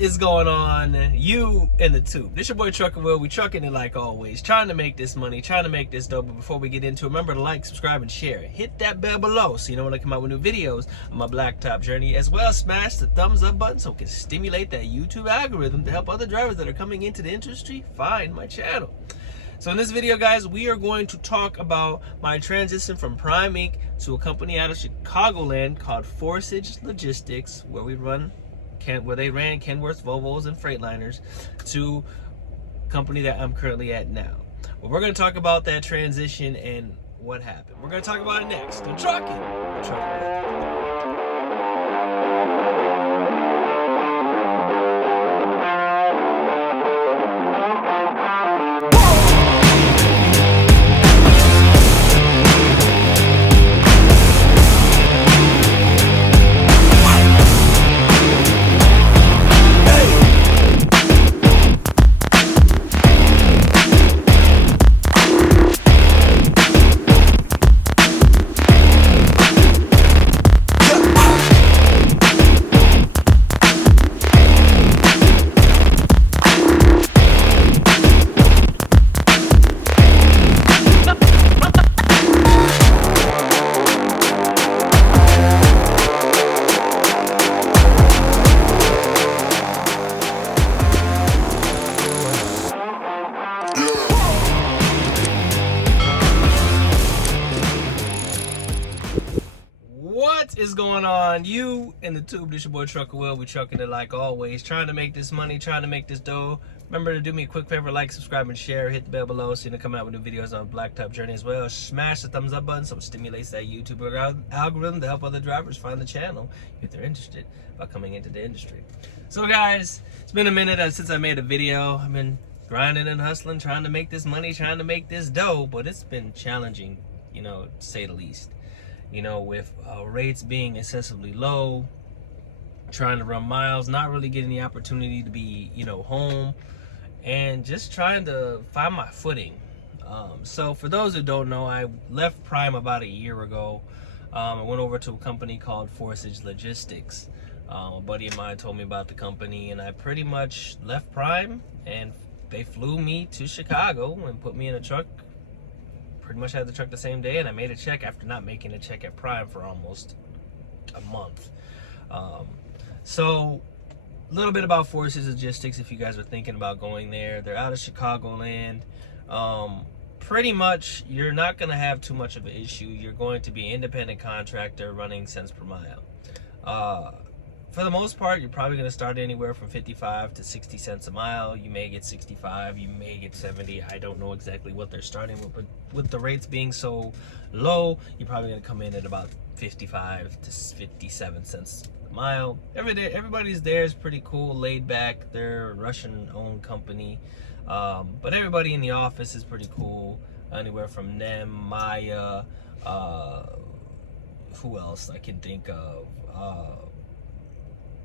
is going on, you in the tube? This your boy Trucker Will. We trucking it like always, trying to make this money, trying to make this dope. But before we get into it, remember to like, subscribe, and share. Hit that bell below so you know when I come out with new videos on my blacktop journey. As well, smash the thumbs up button so it can stimulate that YouTube algorithm to help other drivers that are coming into the industry find my channel. So in this video, guys, we are going to talk about my transition from Prime Inc. to a company out of Chicagoland called Forsage Logistics, where they ran Kenworth, Volvos, and Freightliners, to a company that I'm currently at now. But we're going to talk about that transition and what happened. We're going to talk about it next. I'm trucking. What is going on, you in the tube? This your boy Trucker Will. We trucking it like always, trying to make this money, trying to make this dough. Remember to do me a quick favor, like, subscribe, and share. Hit the bell below so you can come out with new videos on blacktop journey. As well, smash the thumbs up button so it stimulates that YouTube algorithm to help other drivers find the channel if they're interested about coming into the industry. So guys, it's been a minute since I made a video. I've been grinding and hustling, trying to make this money, trying to make this dough, but it's been challenging, to say the least. With rates being excessively low, trying to run miles, not really getting the opportunity to be, home, and just trying to find my footing. So for those who don't know, I left Prime about a year ago. I went over to a company called Forsage Logistics. A buddy of mine told me about the company, and I pretty much left Prime, and they flew me to Chicago and put me in a truck. Pretty much had the truck the same day, and I made a check after not making a check at Prime for almost a month. So a little bit about Forsage Logistics if you guys are thinking about going there. They're out of Chicagoland. Pretty much you're not going to have too much of an issue. You're going to be an independent contractor running cents per mile. For the most part, you're probably going to start anywhere from 55 to 60 cents a mile. You may get 65, you may get 70. I don't know exactly what they're starting with, but with the rates being so low, you're probably going to come in at about 55 to 57 cents a mile. Everybody's there is pretty cool, laid back. They're a Russian-owned company, but everybody in the office is pretty cool. Anywhere from them, Maya, who else I can think of?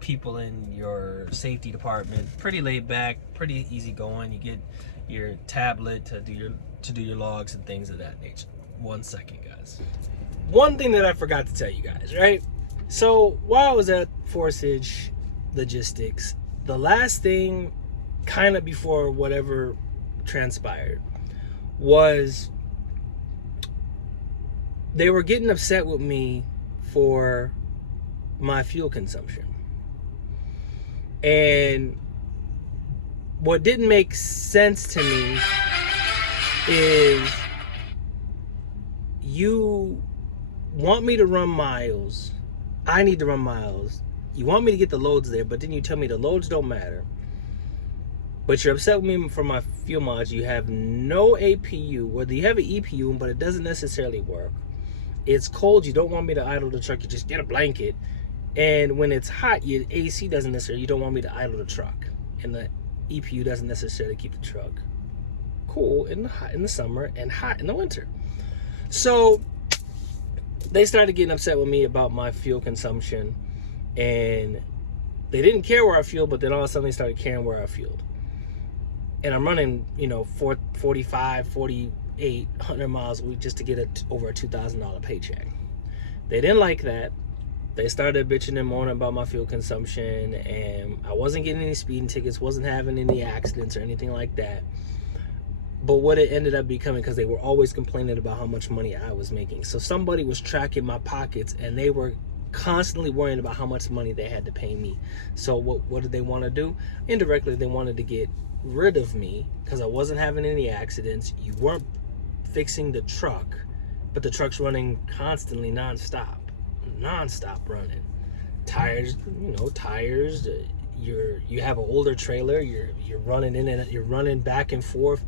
People in your safety department, pretty laid back, pretty easy going. You get your tablet to do your logs and things of that nature. 1 second, guys. One thing that I forgot to tell you guys, right? So while I was at Forsage Logistics, the last thing, kind of before whatever transpired, was they were getting upset with me for my fuel consumption. And what didn't make sense to me is, you want me to run miles, I need to run miles, you want me to get the loads there, but then you tell me the loads don't matter, but you're upset with me for my fuel mileage. You have no APU, whether you have an EPU, but it doesn't necessarily work. It's cold, you don't want me to idle the truck, you just get a blanket. And when it's hot, your AC doesn't necessarily, you don't want me to idle the truck. And the EPU doesn't necessarily keep the truck cool in the summer and hot in the winter. So they started getting upset with me about my fuel consumption. And they didn't care where I fueled, but then all of a sudden they started caring where I fueled. And I'm running, 45, 48, 100 miles a week just to get over a $2,000 paycheck. They didn't like that. They started bitching and moaning about my fuel consumption, and I wasn't getting any speeding tickets, wasn't having any accidents or anything like that. But what it ended up becoming, because they were always complaining about how much money I was making. So somebody was tracking my pockets, and they were constantly worrying about how much money they had to pay me. So what did they want to do? Indirectly, they wanted to get rid of me because I wasn't having any accidents. You weren't fixing the truck, but the truck's running constantly non-stop running. Tires, you have an older trailer, you're running in and you're running back and forth.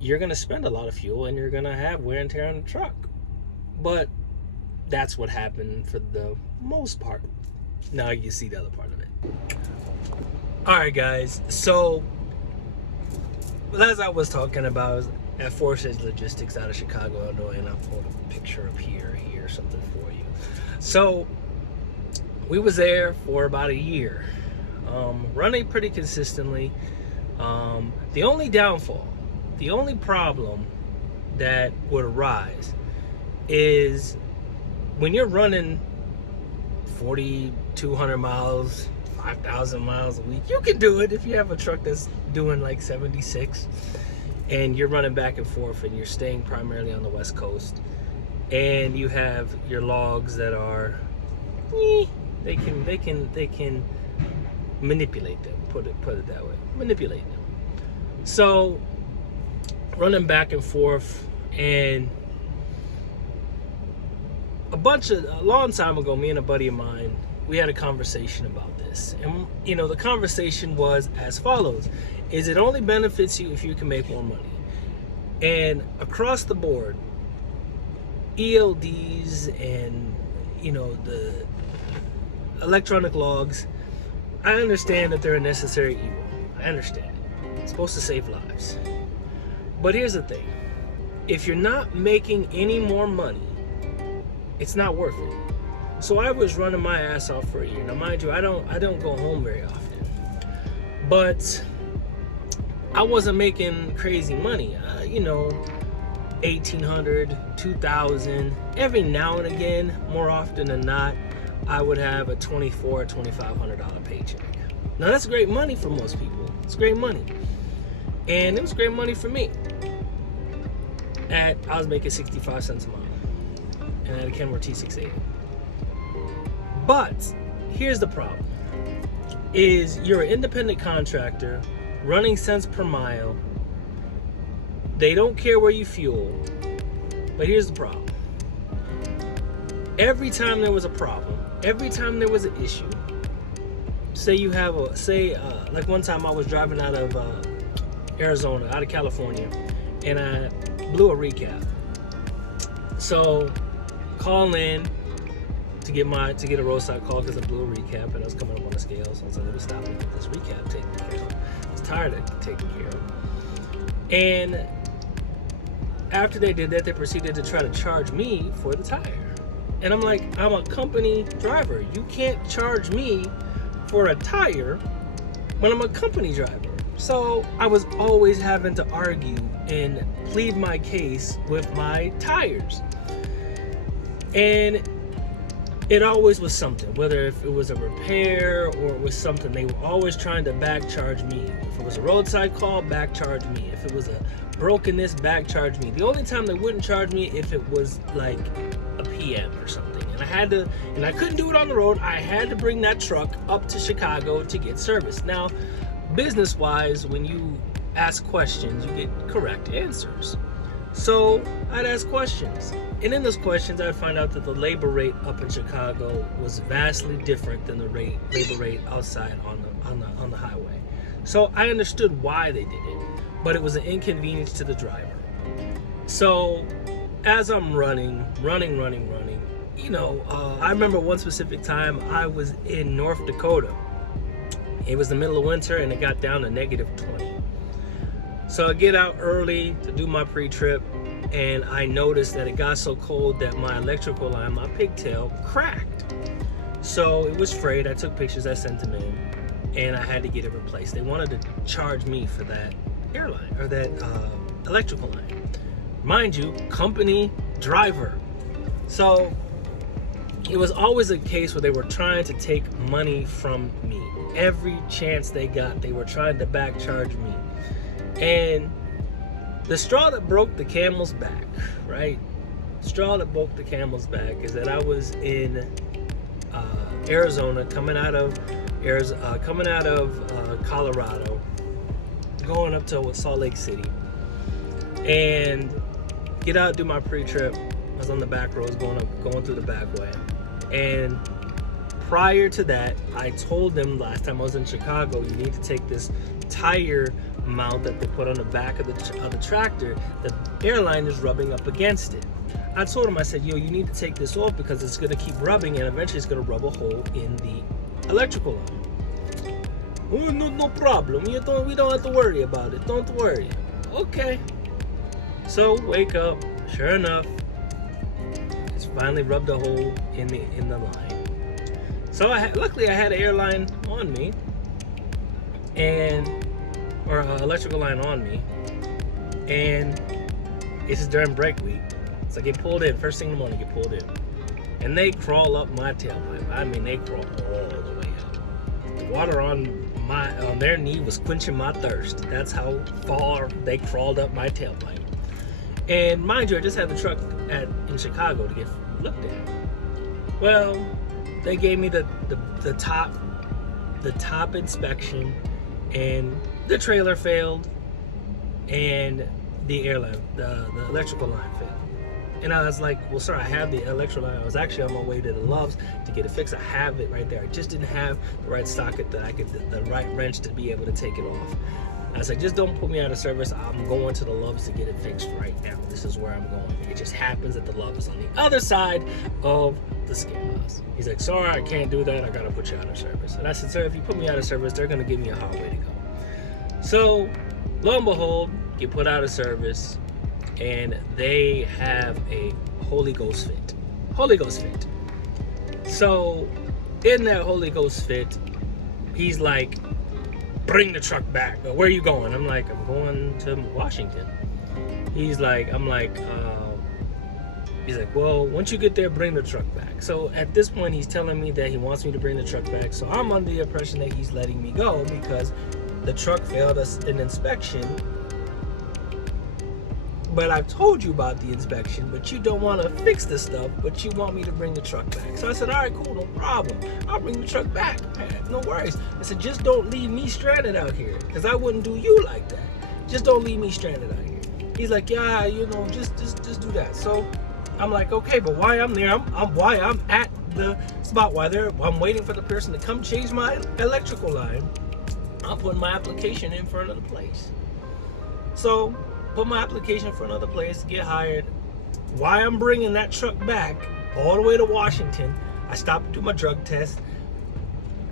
You're gonna spend a lot of fuel and you're gonna have wear and tear on the truck. But that's what happened for the most part. Now you see the other part of it. Alright guys, so as I was talking about, at Forces Logistics out of Chicago, Illinois, and I'll pull a picture up here, something for you. So we was there for about a year, running pretty consistently. The only downfall, the only problem that would arise is when you're running 4,200 miles, 5,000 miles a week. You can do it if you have a truck that's doing like 76 and you're running back and forth and you're staying primarily on the West Coast, and you have your logs that are they can manipulate them, put it that way, manipulate them. So running back and forth, and a long time ago, me and a buddy of mine, we had a conversation about this. And the conversation was as follows: is it only benefits you if you can make more money? And across the board, ELDs and the electronic logs, I understand that they're a necessary evil. I understand it. It's supposed to save lives. But here's the thing: if you're not making any more money, it's not worth it. So I was running my ass off for a year. Now, mind you, I don't go home very often, but I wasn't making crazy money. $1,800, $2,000. Every now and again, more often than not, I would have a $2,400 or $2,500 paycheck. Now that's great money for most people. It's great money, and it was great money for me. I was making 65 cents a mile, and I had a Kenworth T680. But here's the problem: is you're an independent contractor running cents per mile. They don't care where you fuel. But here's the problem: every time there was a problem, every time there was an issue, like one time I was driving out of Arizona, out of California, and I blew a recap. So call in to get a roadside call because I blew a recap and I was coming up on the scales. So I was like, let me stop and get this recap taken care of. I was tired of taking care of. And after they did that, they proceeded to try to charge me for the tire. And I'm like, I'm a company driver. You can't charge me for a tire when I'm a company driver. So I was always having to argue and plead my case with my tires. And it always was something, whether if it was a repair or it was something, they were always trying to back charge me. If it was a roadside call, back charge me. If it was a brokenness, back charge me. The only time they wouldn't charge me if it was like a PM or something. And I couldn't do it on the road. I had to bring that truck up to Chicago to get service. Now, business-wise, when you ask questions, you get correct answers. So I'd ask questions, and in those questions I'd find out that the labor rate up in Chicago was vastly different than the labor rate outside on the highway. So I understood why they did it, but it was an inconvenience to the driver. So as I'm running, I remember one specific time I was in North Dakota. It was the middle of winter and it got down to -20. So I get out early to do my pre-trip, and I noticed that it got so cold that my electrical line, my pigtail, cracked. So it was frayed. I took pictures, I sent them in, and I had to get it replaced. They wanted to charge me for that airline, or that electrical line. Mind you, company driver. So it was always a case where they were trying to take money from me. Every chance they got, they were trying to back charge me. And the straw that broke the camel's back, right? The straw that broke the camel's back is that I was in Arizona, coming out of Colorado, going up to Salt Lake City, and get out, do my pre-trip. I was on the back roads, going through the back way. And prior to that, I told them last time I was in Chicago, you need to take this tire mount that they put on the back of the tractor. The airline is rubbing up against it. I told him, I said, yo, you need to take this off because it's going to keep rubbing and eventually it's going to rub a hole in the electrical line. Oh, no problem. We don't have to worry about it. Don't worry. Okay. So wake up. Sure enough, it's finally rubbed a hole in the line. So luckily I had an airline on me, or an electrical line on me, and this is during break week. So I get pulled in first thing in the morning. Get pulled in, and they crawl up my tailpipe. I mean, they crawl all the way up. The water on their knee was quenching my thirst. That's how far they crawled up my tailpipe. And mind you, I just had the truck in Chicago to get looked at. Well, they gave me the top inspection, and the trailer failed, and the electrical line failed. And I was like, well, sir, I have the electrical line. I was actually on my way to the Love's to get it fixed. I have it right there. I just didn't have the right socket that the right wrench to be able to take it off. I said, just don't put me out of service. I'm going to the Love's to get it fixed right now. This is where I'm going. It just happens that the Love's is on the other side of the scale house. He's like, sorry, I can't do that. I got to put you out of service. And I said, sir, if you put me out of service, they're going to give me a hot way to go. So, lo and behold, get put out of service, and they have a Holy Ghost fit. Holy Ghost fit. So, in that Holy Ghost fit, he's like, bring the truck back. Where are you going? I'm like, I'm going to Washington. He's like, well, once you get there, bring the truck back. So at this point, he's telling me that he wants me to bring the truck back. So I'm under the impression that he's letting me go because the truck failed us an inspection. But I've told you about the inspection, but you don't want to fix the stuff, but you want me to bring the truck back. So I said, all right, cool, no problem. I'll bring the truck back. No worries. I said, just don't leave me stranded out here, because I wouldn't do you like that. Just don't leave me stranded out here. He's like, yeah, just do that. So I'm like, okay, but why I'm there? Why I'm at the spot I'm waiting for the person to come change my electrical line. I'm putting my application in for another place. So put my application for another place, get hired. Why I'm bringing that truck back all the way to Washington, I stop to do my drug test,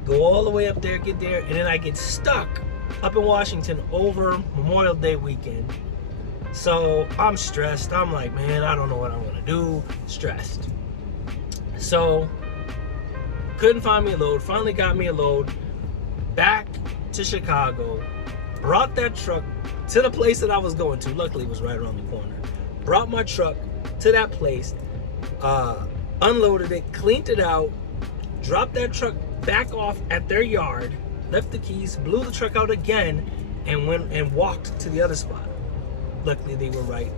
go all the way up there, get there, and then I get stuck up in Washington over Memorial Day weekend. So I'm stressed. I'm like, man, I don't know what I'm gonna do. Stressed. So couldn't find me a load. Finally got me a load back to Chicago. Brought that truck to the place that I was going to. Luckily, it was right around the corner. Brought my truck to that place, unloaded it, cleaned it out, dropped that truck back off at their yard, left the keys, blew the truck out again, and went and walked to the other spot. Luckily, they were right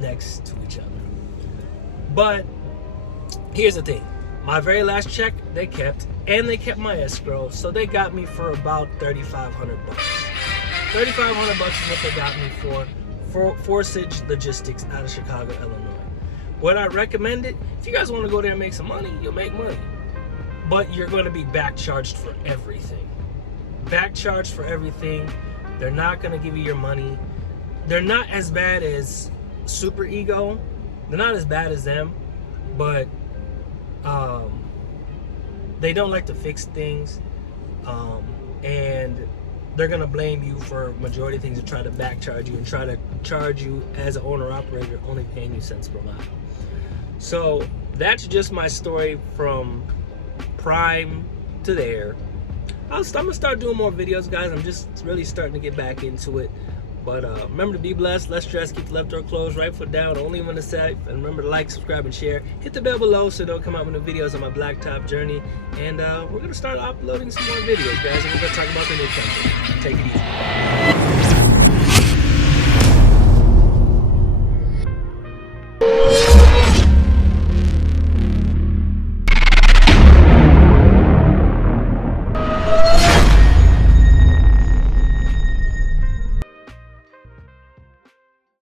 next to each other. But here's the thing. My very last check, they kept, and they kept my escrow, so they got me for about $3,500. $3,500 is what they got me for Forsage Logistics out of Chicago, Illinois. Would I recommend it? If you guys want to go there and make some money, you'll make money. But you're going to be back charged for everything. Back charged for everything. They're not going to give you your money. They're not as bad as Super Ego. They're not as bad as them, but they don't like to fix things, and they're gonna blame you for majority of things and try to back charge you and try to charge you as an owner operator, only paying you cents per mile. So that's just my story from Prime to there. I'm gonna start doing more videos, guys. I'm just really starting to get back into it. But remember to be blessed, less stress, keep the left door closed, right foot down, only when it's safe. And remember to like, subscribe, and share. Hit the bell below so don't come out with the videos on my blacktop journey. And we're going to start uploading some more videos, guys. And we're going to talk about the new country. Take it easy.